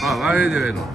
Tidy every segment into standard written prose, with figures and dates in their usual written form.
vai de vero.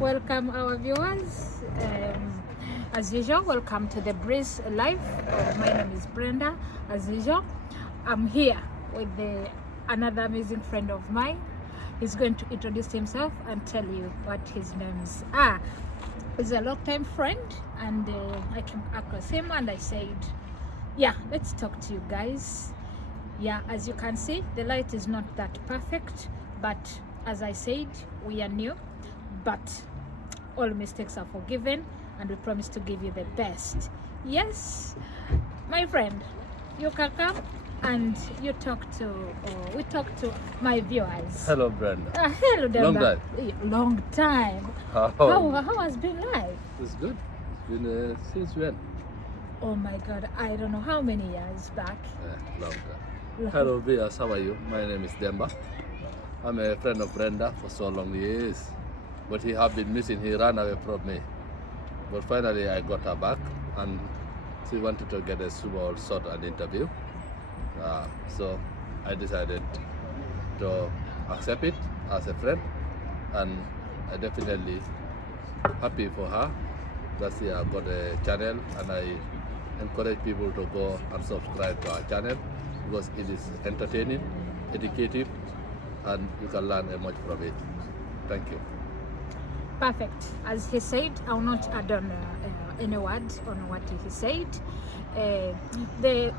Welcome our viewers. As usual, welcome to the BRI'S live. My name is Brenda. As usual, I'm here with another amazing friend of mine. He's going to introduce himself and tell you what his names are. He's a long-time friend, and I came across him and I said, yeah, let's talk to you guys. Yeah, as you can see, the light is not that perfect, but as I said, we are new, but all mistakes are forgiven, and we promise to give you the best. Yes, my friend, you can come and you talk to, we talk to my viewers. Hello, Brenda. Hello, Demba. Long time. Long time. How has been life? It's good. It's been since when? Oh my God, I don't know how many years back. Long time. Hello, BRI'S. How are you? My name is Demba. I'm a friend of Brenda for so long years, but he have been missing. He ran away from me, but finally I got her back, and she wanted to get a small sort of an interview. So I decided to accept it as a friend, and I definitely happy for her that she have got a channel, and I encourage people to go and subscribe to our channel because it is entertaining, educative, and you can learn much from it. Thank you. Perfect. As he said, I will not add on any word on what he said. The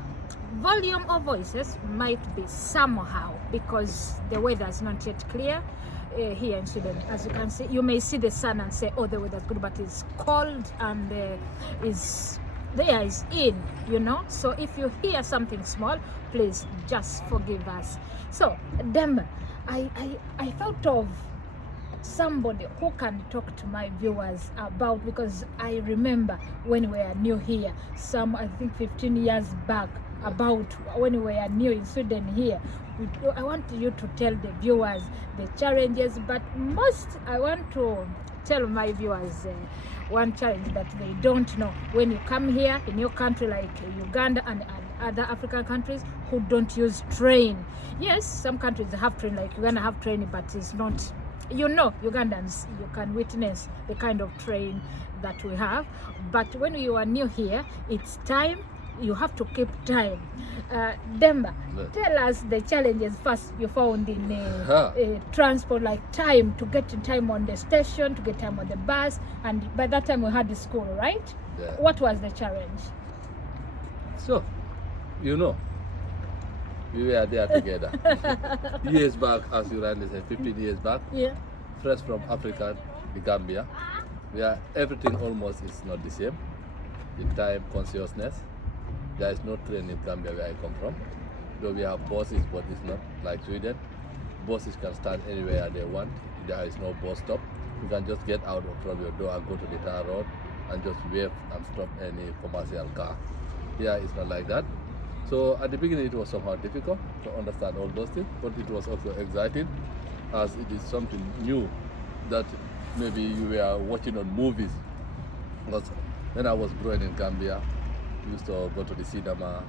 volume of voices might be somehow because the weather is not yet clear here in Sweden. As you can see, you may see the sun and say, oh, the weather is good, but it's cold and the air is in, you know. So if you hear something small, please just forgive us. So, Demba, I thought of somebody who can talk to my viewers about, because I remember when we were new here, I think 15 years back, about when we were new in Sweden here. I want you to tell the viewers the challenges, but most I want to tell my viewers one challenge that they don't know. When you come here in your country like Uganda and other African countries who don't use train. Yes, some countries have train, like Uganda have train, but it's not, you know, Ugandans, you can witness the kind of train that we have. But when you are new here, it's time, you have to keep time. Demba, tell us the challenges first you found in transport, like time, to get to time on the station, to get time on the bus, and by that time we had the school, right? Yeah. What was the challenge? So, you know, we were there together. Years back, as you rightly said, 15 years back. Yeah. Fresh from Africa, the Gambia, where everything almost is not the same. The time consciousness. There is no train in Gambia where I come from. Though we have buses, but it's not like Sweden. Buses can stand anywhere they want. There is no bus stop. You can just get out from your door and go to the tar road and just wave and stop any commercial car. Here it's not like that. So at the beginning it was somehow difficult to understand all those things, but it was also exciting as it is something new that maybe you were watching on movies. Because when I was growing in Gambia, we used to go to the cinema,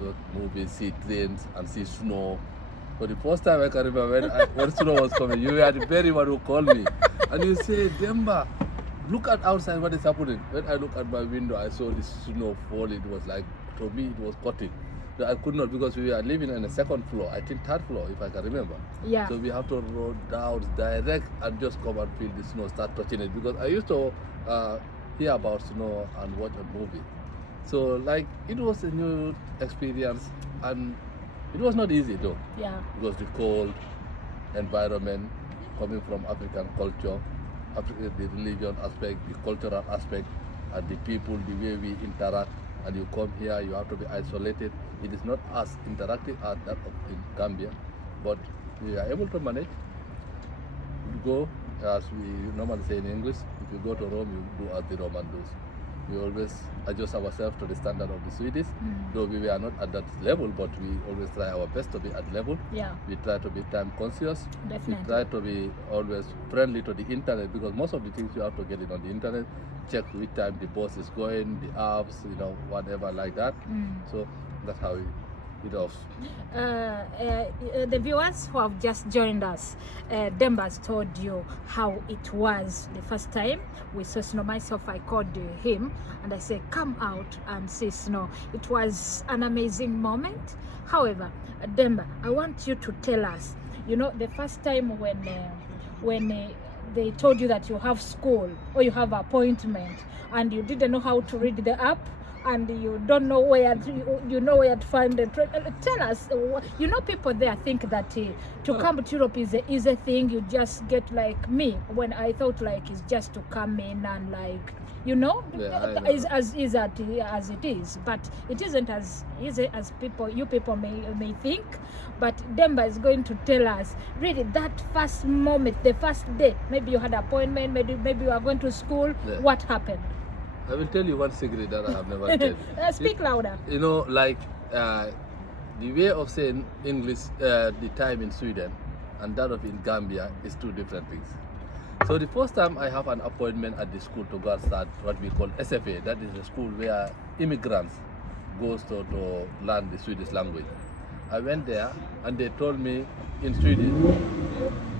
go to movies, see trains and see snow. For the first time I can remember when snow was coming, you were the very one who called me and you say, Demba, look at outside what is happening. When I look at my window, I saw the snow falling. It was like, to me it was cutting. I could not because we are living on the second floor, I think third floor, if I can remember. Yeah. So we have to roll down direct and just come and feel the snow start touching it, because I used to hear about snow and watch a movie. So like it was a new experience, and it was not easy though. Yeah. Because the cold environment, coming from African culture, the religion aspect, the cultural aspect, and the people, the way we interact. And you come here, you have to be isolated. It is not as interactive as that of in Gambia, but we are able to manage. Go, as we normally say in English, if you go to Rome, you do as the Roman does. We always adjust ourselves to the standard of the Swedes, though we are not at that level, but we always try our best to be at level. Yeah. We try to be time conscious. Definitely. We try to be always friendly to the internet, because most of the things you have to get it on the internet. Check which time the bus is going, the apps, whatever like that. So that's how it off. The viewers who have just joined us, Demba's told you how it was the first time we saw snow. Myself, I called him and I said, come out and see snow. It was an amazing moment. However, Demba, I want you to tell us, the first time when they told you that you have school or you have appointment and you didn't know how to read the app, and you don't know where to find the train. Tell us, people there think that to come to Europe is a easy thing. You just get like me, when I thought like it's just to come in and is as easy as it is, but it isn't as easy as you people may think. But Demba is going to tell us really that first moment, the first day. Maybe you had an appointment, maybe you are going to school. Yeah. What happened? I will tell you one secret that I have never told you. Speak louder. The way of saying English, the time in Sweden and that of in Gambia is two different things. So the first time I have an appointment at the school to go and start what we call SFA, that is the school where immigrants goes to learn the Swedish language. I went there and they told me in Swedish,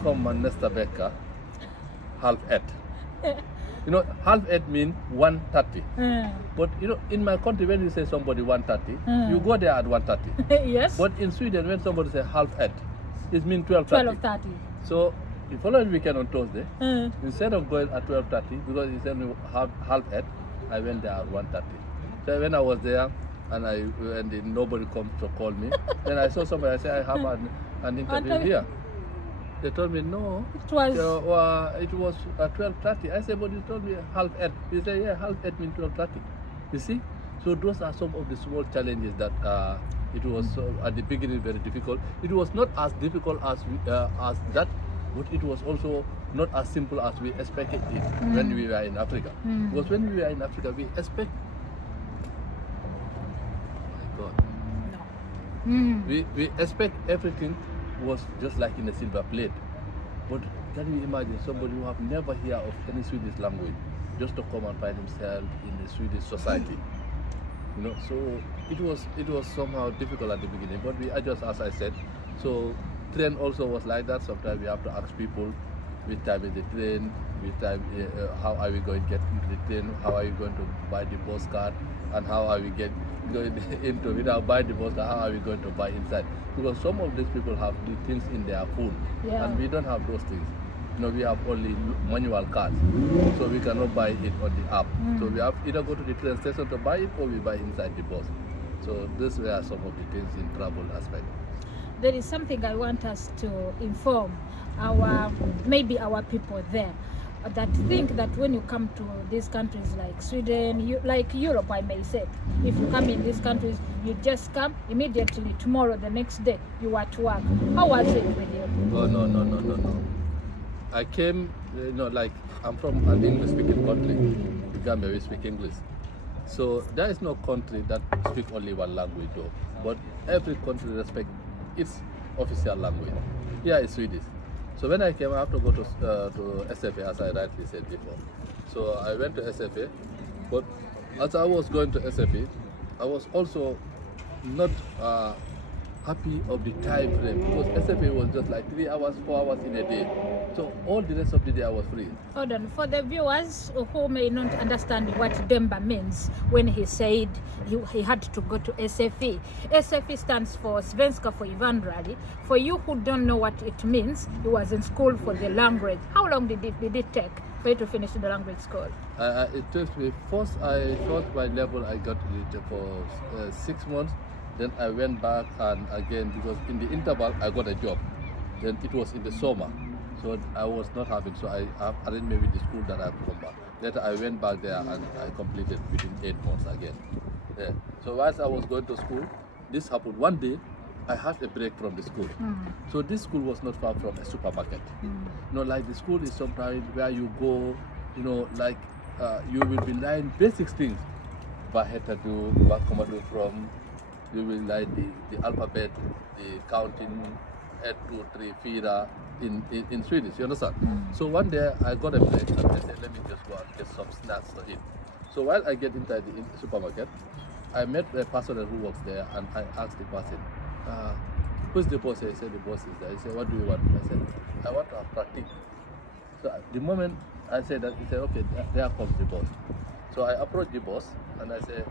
kom man nästa vecka, 7:30. Half 8 means 1:30. But in my country, when you say somebody 1:30, you go there at 1:30. Yes. But in Sweden, when somebody say 7:30, it means 12:30. 12:30. So the following weekend on Thursday, instead of going at 12:30, because he said 7:30, I went there at 1:30. So when I was there, and nobody comes to call me, then I saw somebody. I said, I have an interview here. They told me no. It was at 12:30. I said, but you told me 7:30. He said, yeah, 7:30 means 12:30. You see? So those are some of the small challenges that it was at the beginning very difficult. It was not as difficult as that, but it was also not as simple as we expected it when we were in Africa. Because when we were in Africa, we expect. Oh my God. We expect everything was just like in a silver plate. But can you imagine somebody who have never heard of any Swedish language just to come and find himself in the Swedish society? So it was somehow difficult at the beginning, but we adjust, as I said. So train also was like that. Sometimes we have to ask people which time is the train, which time, how are we going to get into the train, how are you going to buy the bus card, and how are we going into without buying the bus card, how are we going to buy inside? Because some of these people have the things in their phone, and we don't have those things. We have only manual cards, so we cannot buy it on the app. So we have either go to the train station to buy it, or we buy inside the bus. So these were some of the things in travel aspect. There is something I want us to inform maybe our people there, that think that when you come to these countries like Sweden, like Europe, I may say, if you come in these countries, you just come immediately, tomorrow, the next day, you are at work. How was it with you? Oh, no. I came, I'm from an English-speaking country. In Gambia, we speak English. So there is no country that speaks only one language, though. But every country respects its official language. Here is Swedish. So when I came, I have to go to SFA, as I rightly said before. So I went to SFA, but as I was going to SFA, I was also not happy of the time frame because SFA was just like 3 hours, 4 hours in a day. So all the rest of the day I was free. Hold on, for the viewers who may not understand what Demba means when he said he had to go to SFE. SFE stands for Svenska for Invandrare. For you who don't know what it means, he was in school for the language. How long did it take for you to finish the language school? It took me, first I thought my level I got it for 6 months. Then I went back and again because in the interval I got a job. Then it was in the summer. So I was not having, so I arranged maybe the school that I come back. Later I went back there and I completed within 8 months again. Yeah. So whilst I was going to school, this happened. One day, I had a break from the school. So this school was not far from a supermarket. You know, like the school is sometimes where you go, you know, like you will be learning basic things. Bahetadu, Bakomadu from, you will learn the alphabet, the counting, 1, 2, 3, Fira, in Swedish, you understand? So one day I got a break and I said, let me just go and get some snacks to eat. So while I get inside the supermarket, I met a person who works there and I asked the person, who's the boss? He said, the boss is there. He said, what do you want? I said, I want to have practice. So the moment I said that, he said, okay, there comes the boss. So I approached the boss and I said,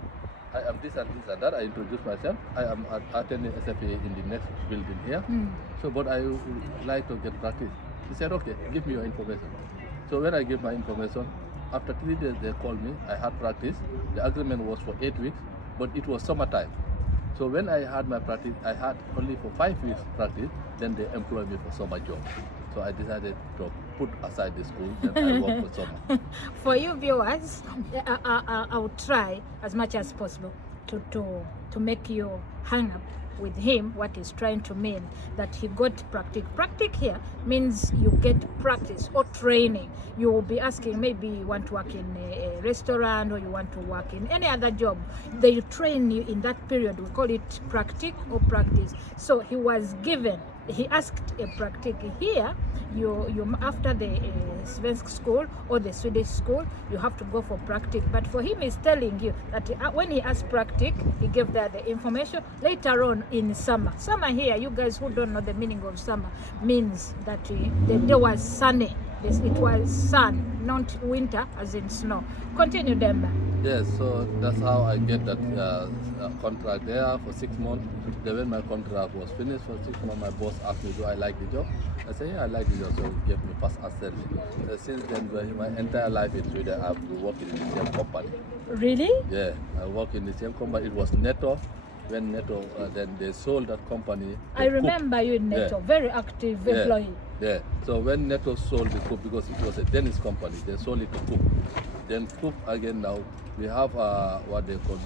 I am this and this and that. I introduced myself. I am attending SFA in the next building here. So, but I would like to get practice. He said, okay, give me your information. So when I gave my information, after 3 days they called me. I had practice. The agreement was for 8 weeks, but it was summertime. So when I had my practice, I had only for 5 weeks practice. Then they employed me for summer job. So I decided to put aside the school and I work for summer. For you viewers, I will try as much as possible to make you hang up with him what he's trying to mean, that he got practice. Practice here means you get practice or training. You will be asking, maybe you want to work in a restaurant or you want to work in any other job. They train you in that period. We call it practice or practice. So he was given, he asked a practice here. You after the Svensk school or the Swedish school, you have to go for practice. But for him, he's telling you that when he asked practice, he gave there the information. Later on in summer here, you guys who don't know the meaning of summer, means that the day was sunny. It was sun, not winter as in snow. Continue, Demba. Yes, so that's how I get that contract there for 6 months. Then when my contract was finished for 6 months, my boss asked me, do I like the job? I said, yeah, I like the job, so he gave me first salary. Since then, my entire life in Sweden, I've been working in the same company. Really? Yeah, I work in the same company. It was Netto. When Netto, then they sold that company. I remember you in Netto, very active employee. Yeah, so when Netto sold the Coop, because it was a Danish company, they sold it to Coop. Then Coop again now, we have what they call,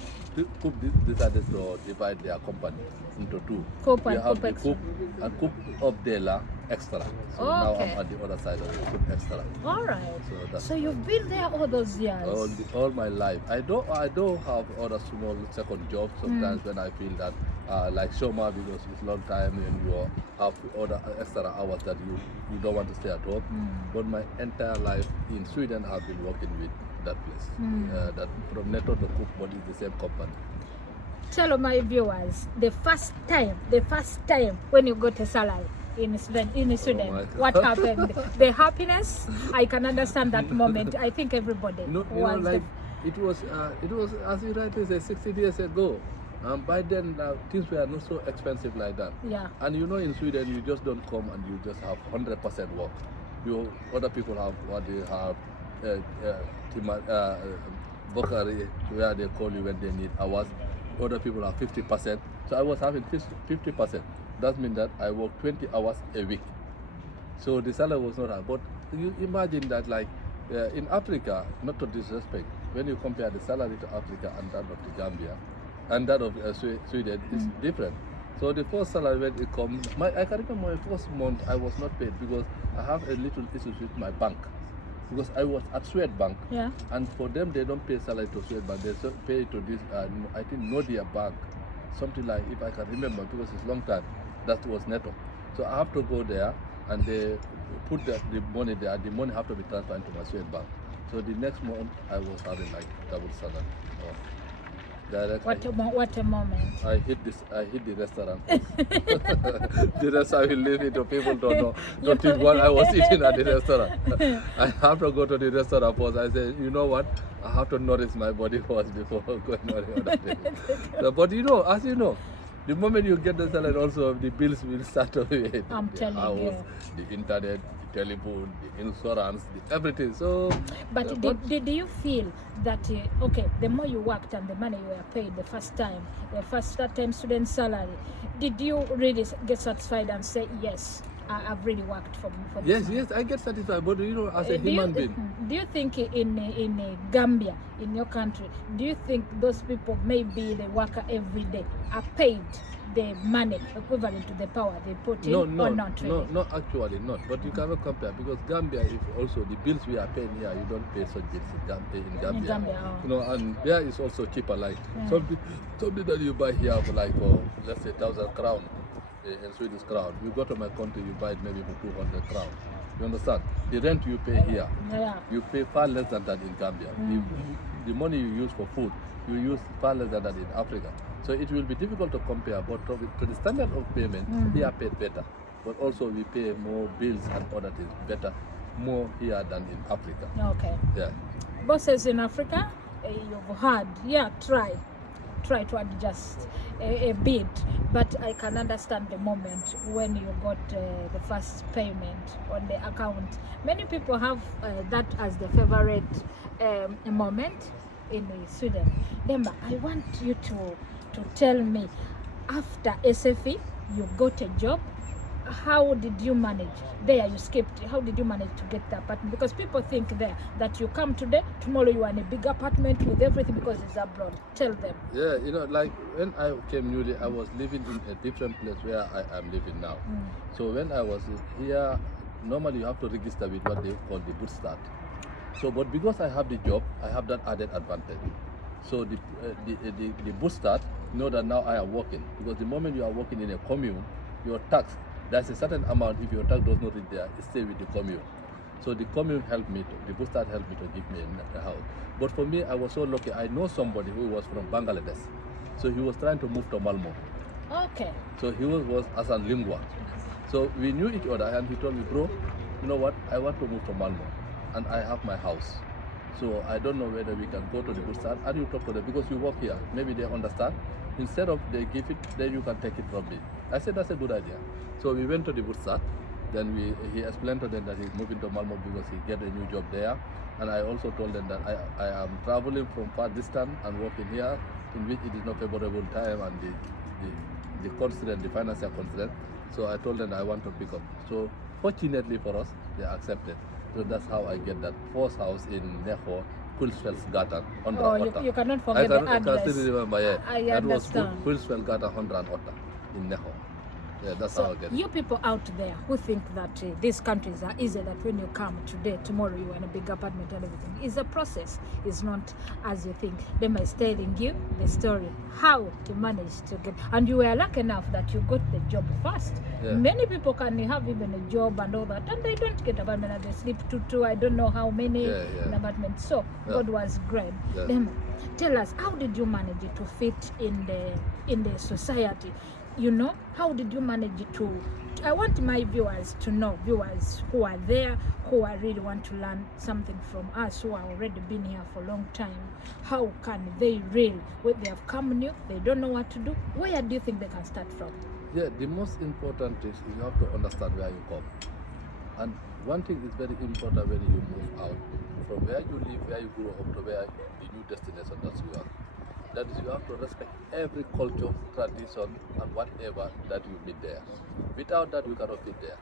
Coop decided to divide their company into two. Coop we and have Coop the Coop and Coop of Dela Extra. So now I'm at the other side of the Coop Extra. All right. So you've been there all those years? All my life. I don't have other small second jobs sometimes when I feel that like Shoma, because it's long time and you have other extra hours that you don't want to stay at home. But my entire life in Sweden I've been working with that place. That from Netto to Coop, but it's the same company. Tell my viewers the first time when you got a salary in Sweden, what happened? The happiness, I can understand that moment. I think everybody was like it was as you rightly say 60 years ago. By then things were not so expensive like that. Yeah. And you know, in Sweden you just don't come and you just have 100% work. Other people have what they have Bokari, where they call you when they need hours. Other people have 50%. So I was having 50%. That means that I work 20 hours a week. So the salary was not high. But you imagine that, like in Africa, not to disrespect, when you compare the salary to Africa and that of the Gambia and that of Sweden, it's different. So the first salary when it comes, I can remember my first month I was not paid because I have a little issue with my bank. Because I was at Swedbank, and for them they don't pay salary to Swedbank, they pay to this, I think Nordea Bank, something like, if I can remember, because it's long time, that was Netto. So I have to go there, and they put the money there, the money have to be transferred into my Swedbank. So the next month I was having like double salary. Direct. What a moment. I hit the restaurant. The rest I will leave it to people to know, to think what I was eating at the restaurant. I have to go to the restaurant first. I say, you know what? I have to nourish my body first before going on the other thing. So, but you know, as you know, the moment you get the salary, also the bills will start to pay. I'm The telling house, you. the internet, the telephone, the insurance, everything. So, But did you feel that, okay, the more you worked and the money you were paid the first time student salary, did you really get satisfied and say, yes, I've really worked for this yes, money? yes, I get satisfied. But you know, as a Do human being, do you think in Gambia, in your country, do you think those people, maybe the worker every day, are paid the money equivalent to the power they put in, no, or not really? no, actually not. But you cannot compare because Gambia, if also the bills we are paying here, you don't pay such bills in Gambia. In Gambia, oh. You know, and there is also cheaper. Like something that you buy here for like for let's say 1,000 crown in Swedish crown. You go to my country, you buy it maybe for 200 crown. You understand? The rent you pay here, you pay far less than that in Gambia. The money you use for food, you use far less than that in Africa. So it will be difficult to compare, but to the standard of payment, they are paid better. But also we pay more bills and other things better, more here than in Africa. Okay. Yeah. Bosses in Africa, you've had, try to adjust a bit, but I can understand the moment when you got the first payment on the account. Many people have that as the favorite moment in Sweden. Demba, I want you to tell me, after SFE, you got a job. How did you manage? There you skipped. How did you manage to get the apartment? Because people think there that you come today, tomorrow you are in a big apartment with everything because it's abroad. Tell them. Yeah, you know, like when I came newly, I was living in a different place where I am living now. So when I was here, normally you have to register with what they call the boot start. So, but because I have the job, I have that added advantage. So the boot start, know that now I am working, because the moment you are working in a commune, your tax, there's a certain amount, if your tax does not reach there, it stays with the commune. So the commune helped me, the boot start helped me to give me a house. But for me, I was so lucky, I know somebody who was from Bangladesh. So he was trying to move to Malmo. Okay. So he was as a lingua. So we knew each other, and he told me, bro, you know what, I want to move to Malmo, and I have my house. So I don't know whether we can go to the bootstart and you talk to them, because you work here. Maybe they understand. Instead of they give it, then you can take it from me. I said that's a good idea. So we went to the bootstart. Then he explained to them that he's moving to Malmo because he get a new job there. And I also told them that I am traveling from far distance and working here, in which it is not favorable time and the constraint, the financial constraint. So I told them I want to pick up. So fortunately for us, they accepted. So that's how I get that first house in Neho, Kulsfelsgatan, 100 Oh, you cannot forget the address. I still remember, yeah. I That understand. was Kulsfelsgatan, 100 in Neho. Yeah, that's how I So get it. you people out there who think that these countries are easy, that when you come today, tomorrow you are in a big apartment and everything, is a process. It's not as you think. Them is telling you the story, how to manage to get, and you were lucky enough that you got the job first. Yeah. Many people can have even a job and all that, and they don't get apartment, and they sleep two, I don't know how many in apartment. So God was great. Yeah. Then tell us, how did you manage to fit in the society? You know, how did you manage to, I want my viewers to know, viewers who are there, who are really want to learn something from us, who are already been here for a long time. How can they really, when they have come new, they don't know what to do, where do you think they can start from? Yeah, the most important is you have to understand where you come. And one thing is very important when you move out, from where you live, where you grow up to where the new destination that you are. That is, you have to respect every culture, tradition, and whatever that you meet there. Without that, you cannot fit there.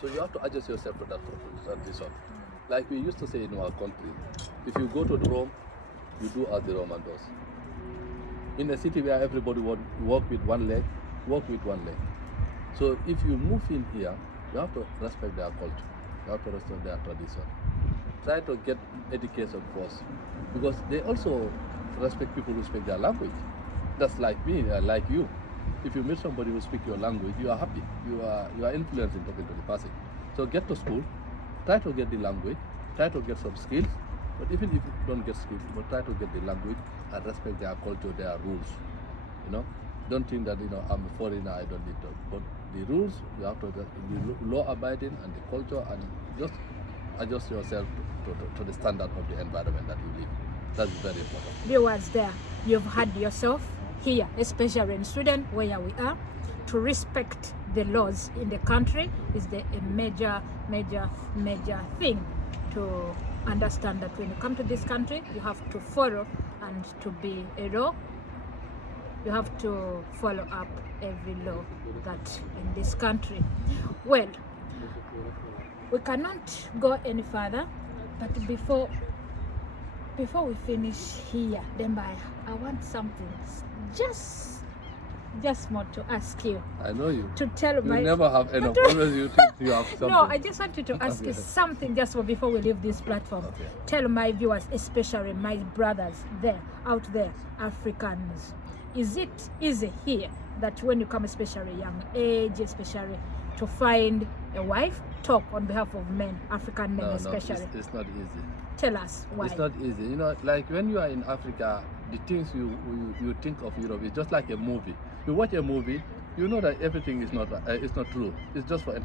So you have to adjust yourself to that tradition. Like we used to say in our country, if you go to Rome, you do as the Roman does. In a city where everybody would walk with one leg, walk with one leg. So if you move in here, you have to respect their culture. You have to respect their tradition. Try to get education first, because they also respect people who speak their language. That's like me, like you. If you meet somebody who speaks your language, you are happy. You are influenced in talking to the person. So get to school, try to get the language, try to get some skills, But even if you don't get skills, but try to get the language and respect their culture, their rules. You know, don't think that I'm a foreigner, I don't need to. But the rules you have to be law abiding and the culture, and just adjust yourself to the standard of the environment that you live. That's very important. Viewers, there you've had yourself here, especially in Sweden where we are. To respect the laws in the country is a major thing. To understand that when you come to this country, you have to follow, and to be a law, you have to follow up every law that in this country. Well, we cannot go any further, but before we finish here, Demba, I want something just more to ask you. I know you. To tell you never have enough. Always you think you have something. No, I just wanted to ask you something just before we leave this platform. Okay. Tell my viewers, especially my brothers out there, Africans, is it easy here that when you come, especially young age, especially to find a wife, talk on behalf of men, African men especially? No, it's not easy. Tell us why. It's not easy. Like when you are in Africa, the things you think of Europe is just like a movie. You watch a movie, you know that everything is not true. It's just for